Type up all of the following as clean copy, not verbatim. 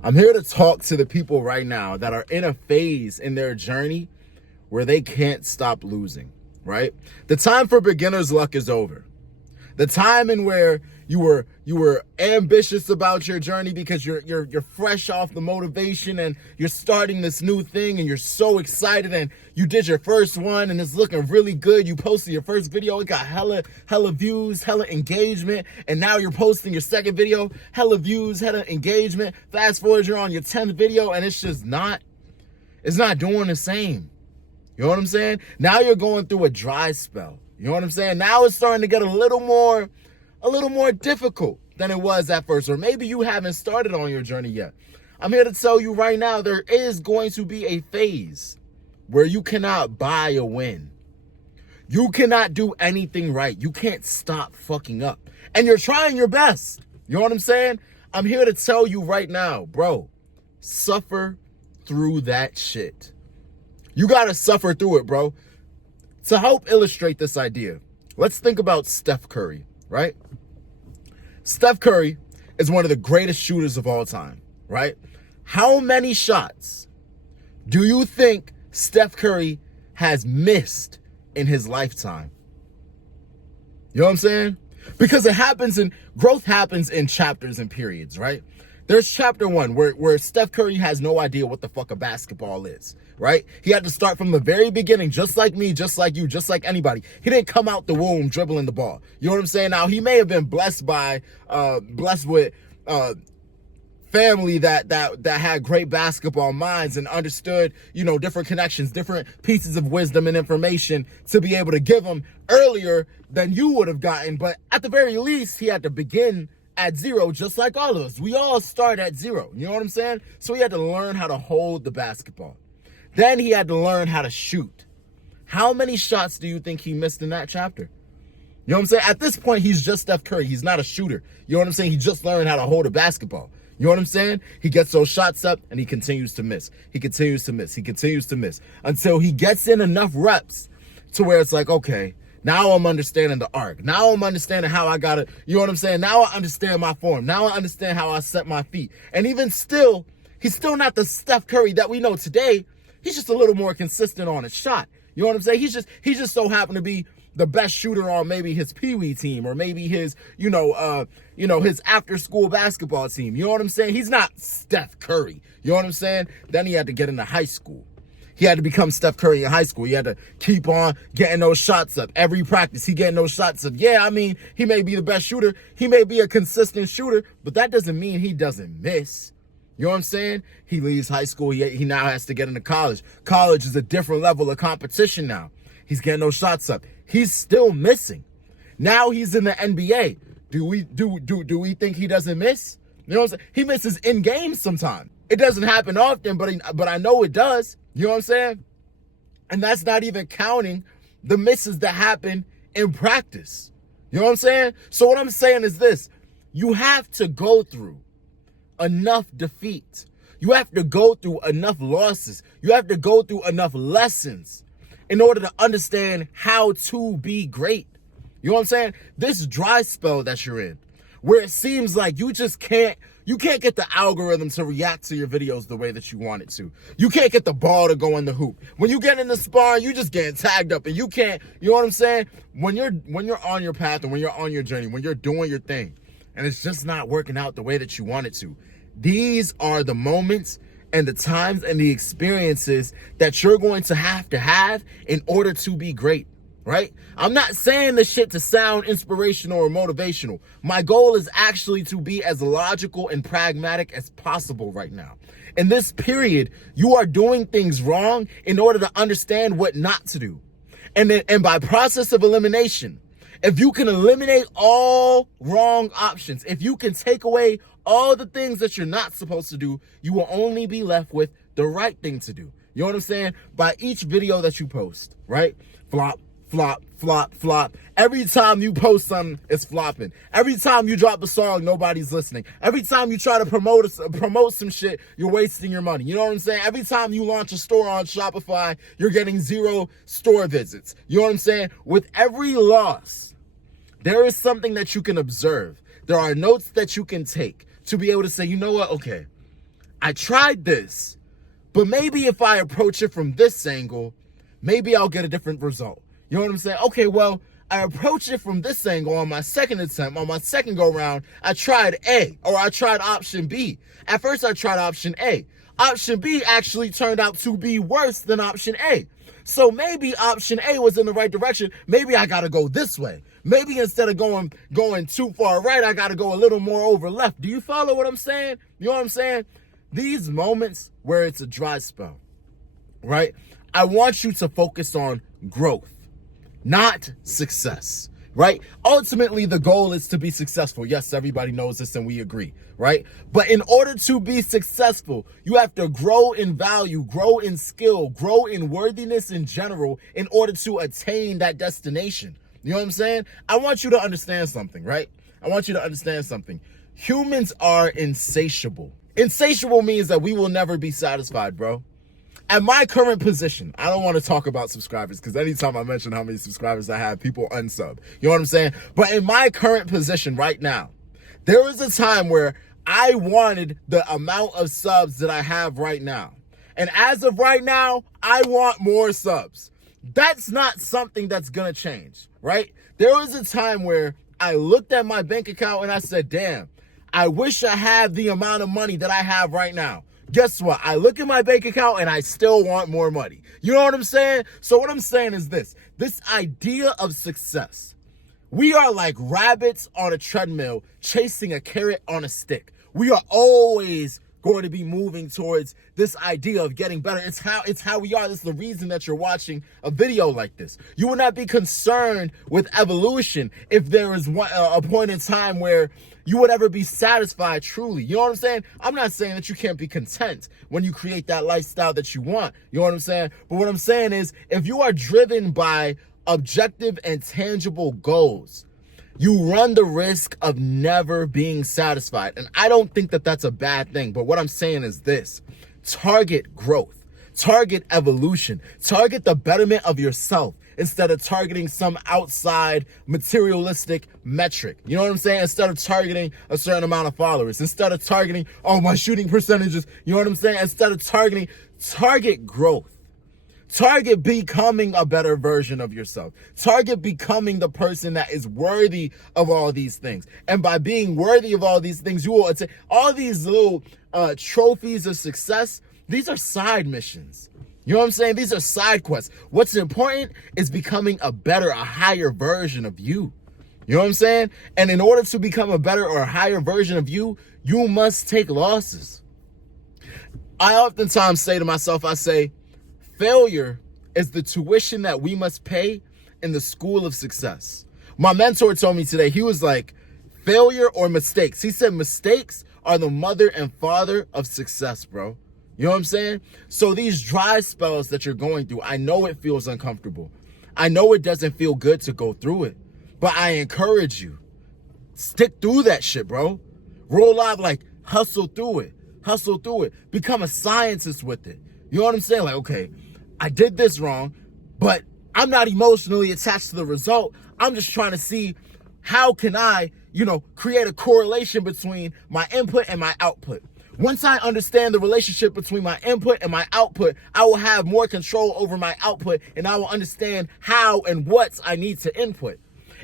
I'm here to talk to the people right now that are in a phase in their journey where they can't stop losing, right? The time for beginner's luck is over. The time in where you were ambitious about your journey because you're fresh off the motivation and you're starting this new thing and you're so excited and you did your first one and it's looking really good. You posted your first video, it got hella views, hella engagement, and now you're posting your second video, hella views, hella engagement. Fast forward, you're on your 10th video and it's not doing the same. You know what I'm saying? Now you're going through a dry spell. You know what I'm saying? Now it's starting to get a little more difficult than it was at first. Or maybe you haven't started on your journey yet. I'm here to tell you right now, there is going to be a phase where you cannot buy a win. You cannot do anything right. You can't stop fucking up. And you're trying your best. You know what I'm saying? I'm here to tell you right now, bro, suffer through that shit. You gotta suffer through it, bro. To help illustrate this idea, let's think about Steph Curry, right? Steph Curry is one of the greatest shooters of all time, right? How many shots do you think Steph Curry has missed in his lifetime? You know what I'm saying? Because growth happens in chapters and periods, right? There's chapter 1 where Steph Curry has no idea what the fuck a basketball is, right? He had to start from the very beginning, just like me, just like you, just like anybody. He didn't come out the womb dribbling the ball. You know what I'm saying? Now, he may have been blessed with family that had great basketball minds and understood, different connections, different pieces of wisdom and information to be able to give him earlier than you would have gotten. But at the very least, he had to begin at zero, just like all of us. We all start at zero. You know what I'm saying? So he had to learn how to hold the basketball. Then he had to learn how to shoot. How many shots do you think he missed in that chapter? You know what I'm saying? At this point, he's just Steph Curry. He's not a shooter. You know what I'm saying? He just learned how to hold a basketball. You know what I'm saying? He gets those shots up and he continues to miss. He continues to miss. He continues to miss until he gets in enough reps to where it's like, okay, now I'm understanding the arc. Now I'm understanding how I gotta, you know what I'm saying? Now I understand my form. Now I understand how I set my feet. And even still, he's still not the Steph Curry that we know today. He's just a little more consistent on his shot. You know what I'm saying? He just so happened to be the best shooter on maybe his Pee-wee team or maybe his, his after school basketball team. You know what I'm saying? He's not Steph Curry. You know what I'm saying? Then he had to get into high school. He had to become Steph Curry in high school. He had to keep on getting those shots up. Every practice, he getting those shots up. Yeah, I mean, he may be the best shooter. He may be a consistent shooter, but that doesn't mean he doesn't miss. You know what I'm saying? He leaves high school. He now has to get into college. College is a different level of competition now. He's getting those shots up. He's still missing. Now he's in the NBA. Do we think he doesn't miss? You know what I'm saying? He misses in games sometimes. It doesn't happen often, but I know it does. You know what I'm saying? And that's not even counting the misses that happen in practice. You know what I'm saying? So what I'm saying is this. You have to go through enough defeat. You have to go through enough losses. You have to go through enough lessons in order to understand how to be great. You know what I'm saying? This dry spell that you're in, where it seems like you can't get the algorithm to react to your videos the way that you want it to. You can't get the ball to go in the hoop. When you get in the sparring, you just getting tagged up and you can't, you know what I'm saying? When you're on your path and when you're on your journey, when you're doing your thing and it's just not working out the way that you want it to, these are the moments and the times and the experiences that you're going to have in order to be great. Right? I'm not saying this shit to sound inspirational or motivational. My goal is actually to be as logical and pragmatic as possible right now. In this period, you are doing things wrong in order to understand what not to do. And by process of elimination, if you can eliminate all wrong options, if you can take away all the things that you're not supposed to do, you will only be left with the right thing to do. You know what I'm saying? By each video that you post, right? Flop, flop, flop, flop. Every time you post something, it's flopping. Every time you drop a song, nobody's listening. Every time you try to promote some shit, you're wasting your money. You know what I'm saying? Every time you launch a store on Shopify, you're getting 0 store visits. You know what I'm saying? With every loss, there is something that you can observe. There are notes that you can take to be able to say, you know what? Okay, I tried this, but maybe if I approach it from this angle, maybe I'll get a different result. You know what I'm saying? Okay, well, I approached it from this angle on my second attempt, on my second go round. I tried A, or I tried option B. At first, I tried option A. Option B actually turned out to be worse than option A. So maybe option A was in the right direction. Maybe I got to go this way. Maybe instead of going too far right, I got to go a little more over left. Do you follow what I'm saying? You know what I'm saying? These moments where it's a dry spell, right? I want you to focus on growth, not success, right? Ultimately, the goal is to be successful. Yes, everybody knows this and we agree, right? But in order to be successful, you have to grow in value, grow in skill, grow in worthiness in general in order to attain that destination. You know what I'm saying? I want you to understand something, right? I want you to understand something. Humans are insatiable. Insatiable means that we will never be satisfied, bro. At my current position, I don't want to talk about subscribers because anytime I mention how many subscribers I have, people unsub. You know what I'm saying? But in my current position right now, there was a time where I wanted the amount of subs that I have right now. And as of right now, I want more subs. That's not something that's going to change, right? There was a time where I looked at my bank account and I said, damn, I wish I had the amount of money that I have right now. Guess what? I look at my bank account and I still want more money. You know what I'm saying? So what I'm saying is this idea of success. We are like rabbits on a treadmill chasing a carrot on a stick. We are always going to be moving towards this idea of getting better. It's how we are. This is the reason that you're watching a video like this. You would not be concerned with evolution if there is a point in time where you would ever be satisfied truly. You know what I'm saying? I'm not saying that you can't be content when you create that lifestyle that you want. You know what I'm saying? But what I'm saying is if you are driven by objective and tangible goals, you run the risk of never being satisfied. And I don't think that that's a bad thing. But what I'm saying is this: target growth, target evolution, target the betterment of yourself instead of targeting some outside materialistic metric. You know what I'm saying? Instead of targeting a certain amount of followers, instead of targeting, oh, my shooting percentages, you know what I'm saying? Instead of target growth. Target becoming a better version of yourself. Target becoming the person that is worthy of all these things. And by being worthy of all these things, you will attain all these little trophies of success. These are side missions. You know what I'm saying? These are side quests. What's important is becoming a better, a higher version of you. You know what I'm saying? And in order to become a better or a higher version of you, you must take losses. I oftentimes say to myself, I say, failure is the tuition that we must pay in the school of success. My mentor told me today, he was like, failure or mistakes. He said mistakes are the mother and father of success, bro. You know what I'm saying? So these dry spells that you're going through, I know it feels uncomfortable. I know it doesn't feel good to go through it, but I encourage you, stick through that shit, bro. Roll live, like hustle through it, become a scientist with it. You know what I'm saying? Like, okay, I did this wrong, but I'm not emotionally attached to the result. I'm just trying to see how can I, create a correlation between my input and my output. Once I understand the relationship between my input and my output, I will have more control over my output and I will understand how and what I need to input.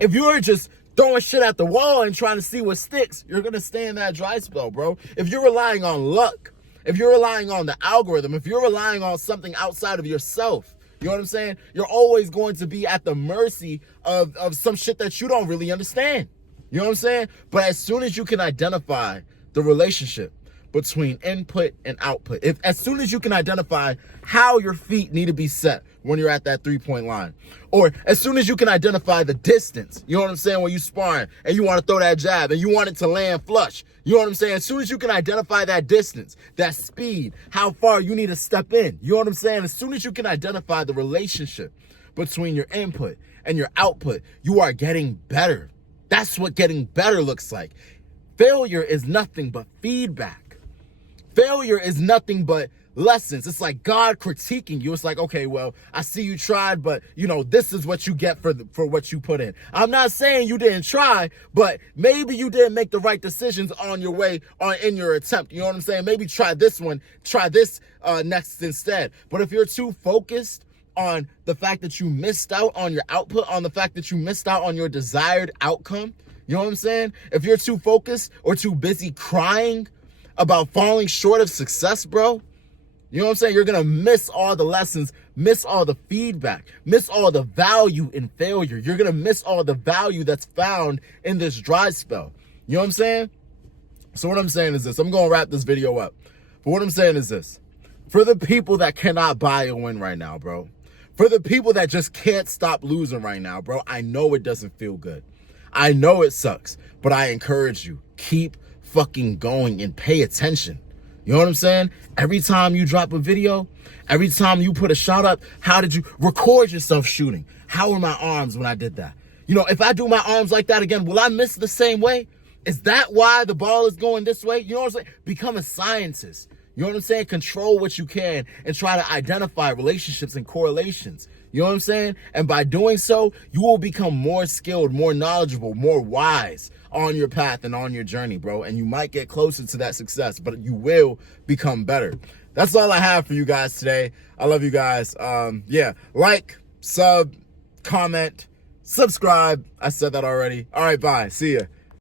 If you're just throwing shit at the wall and trying to see what sticks, you're going to stay in that dry spell, bro. If you're relying on luck, if you're relying on the algorithm, if you're relying on something outside of yourself, you know what I'm saying? You're always going to be at the mercy of some shit that you don't really understand. You know what I'm saying? But as soon as you can identify the relationship between input and output, as soon as you can identify how your feet need to be set when you're at that 3-point line, or as soon as you can identify the distance, you know what I'm saying, when you sparring and you want to throw that jab and you want it to land flush, you know what I'm saying? As soon as you can identify that distance, that speed, how far you need to step in, you know what I'm saying? As soon as you can identify the relationship between your input and your output, you are getting better. That's what getting better looks like. Failure is nothing but feedback. Failure is nothing but lessons. It's like God critiquing you. It's like, okay, well, I see you tried, but this is what you get for what you put in. I'm not saying you didn't try, but maybe you didn't make the right decisions on your way in your attempt. You know what I'm saying? Maybe try this next instead. But if you're too focused on the fact that you missed out on your output, on the fact that you missed out on your desired outcome, you know what I'm saying? If you're too focused or too busy crying about falling short of success, bro, you know what I'm saying? You're going to miss all the lessons, miss all the feedback, miss all the value in failure. You're going to miss all the value that's found in this dry spell. You know what I'm saying? So what I'm saying is this. I'm going to wrap this video up. But what I'm saying is this. For the people that cannot buy a win right now, bro, for the people that just can't stop losing right now, bro, I know it doesn't feel good. I know it sucks, but I encourage you, keep fucking going and pay attention. You know what I'm saying? Every time you drop a video, every time you put a shot up, how did you record yourself shooting? How were my arms when I did that? If I do my arms like that again, will I miss the same way? Is that why the ball is going this way? You know what I'm saying? Become a scientist. You know what I'm saying? Control what you can and try to identify relationships and correlations. You know what I'm saying? And by doing so, you will become more skilled, more knowledgeable, more wise on your path and on your journey, bro. And you might get closer to that success, but you will become better. That's all I have for you guys today. I love you guys. Like, sub, comment, subscribe. I said that already. All right, bye. See ya.